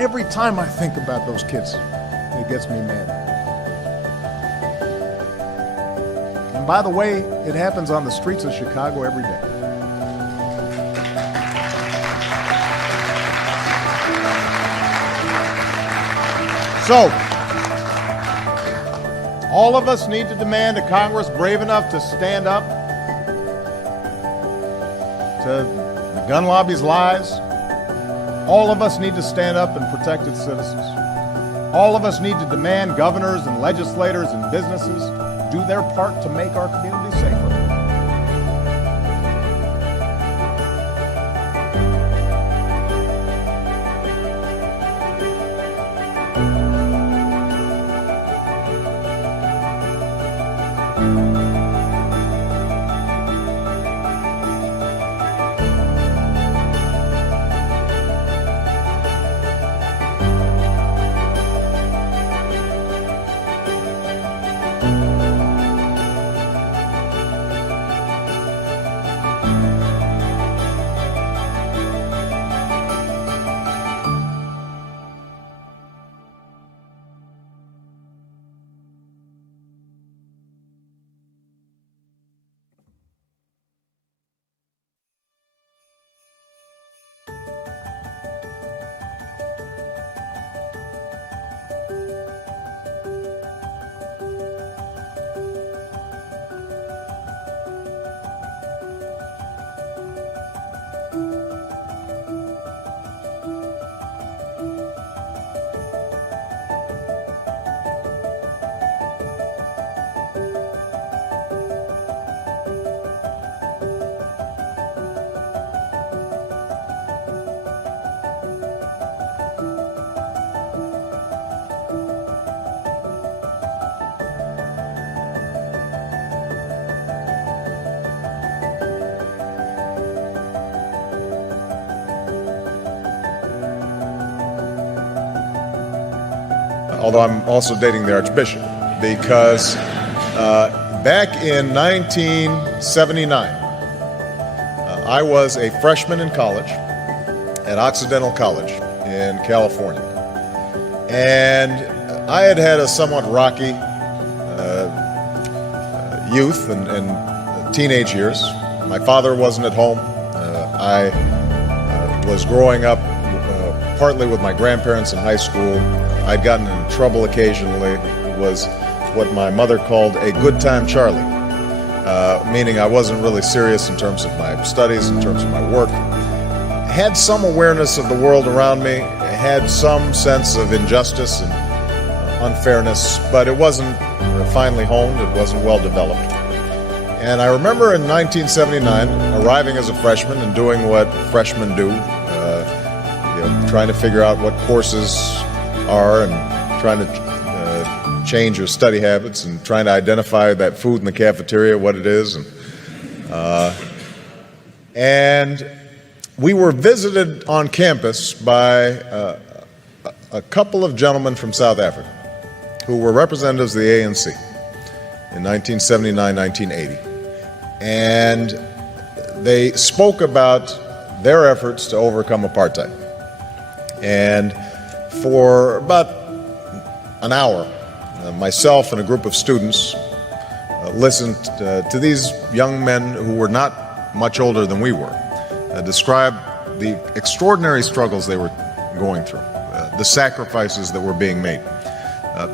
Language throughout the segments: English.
Every time I think about those kids, it gets me mad. And by the way, it happens on the streets of Chicago every day. So, all of us need to demand a Congress brave enough to stand up to the gun lobby's lies. All of us need to stand up and protect its citizens. All of us need to demand governors and legislators and businesses do their part to make our communities safer. Although I'm also dating the Archbishop, because back in 1979, I was a freshman in college at Occidental College in California. And I had had a somewhat rocky youth and teenage years. My father wasn't at home. I was growing up partly with my grandparents in high school. I'd gotten in trouble occasionally. It was what my mother called a good time Charlie, meaning I wasn't really serious in terms of my studies, in terms of my work. I had some awareness of the world around me, I had some sense of injustice and unfairness, but it wasn't finely honed, it wasn't well developed. And I remember in 1979 arriving as a freshman and doing what freshmen do, trying to figure out what courses are and trying to change your study habits and trying to identify that food in the cafeteria, what it is. And we were visited on campus by a couple of gentlemen from South Africa who were representatives of the ANC in 1979, 1980. And they spoke about their efforts to overcome apartheid. And for about an hour, myself and a group of students listened to these young men who were not much older than we were describe the extraordinary struggles they were going through, the sacrifices that were being made,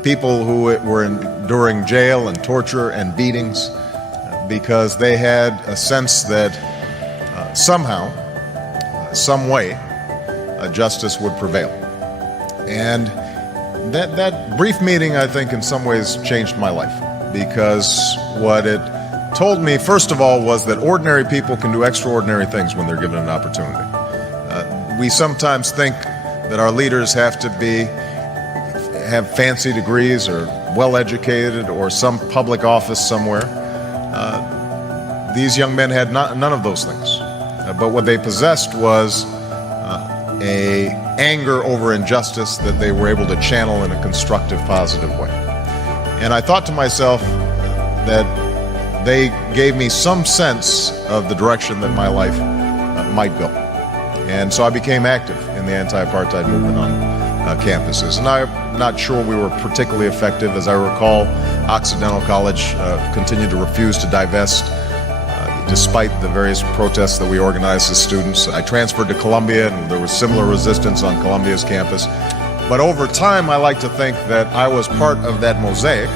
people who were enduring jail and torture and beatings because they had a sense that somehow, some way, justice would prevail. And that brief meeting, I think, in some ways changed my life, because what it told me, first of all, was that ordinary people can do extraordinary things when they're given an opportunity. We sometimes think that our leaders have to have fancy degrees or well-educated or some public office somewhere. These young men had none of those things. But what they possessed was a anger over injustice that they were able to channel in a constructive, positive way. And I thought to myself that they gave me some sense of the direction that my life might go. And so I became active in the anti-apartheid movement on campuses. And I'm not sure we were particularly effective. As I recall, Occidental College continued to refuse to divest despite the various protests that we organized as students. I transferred to Columbia, and there was similar resistance on Columbia's campus. But over time, I like to think that I was part of that mosaic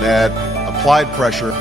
that applied pressure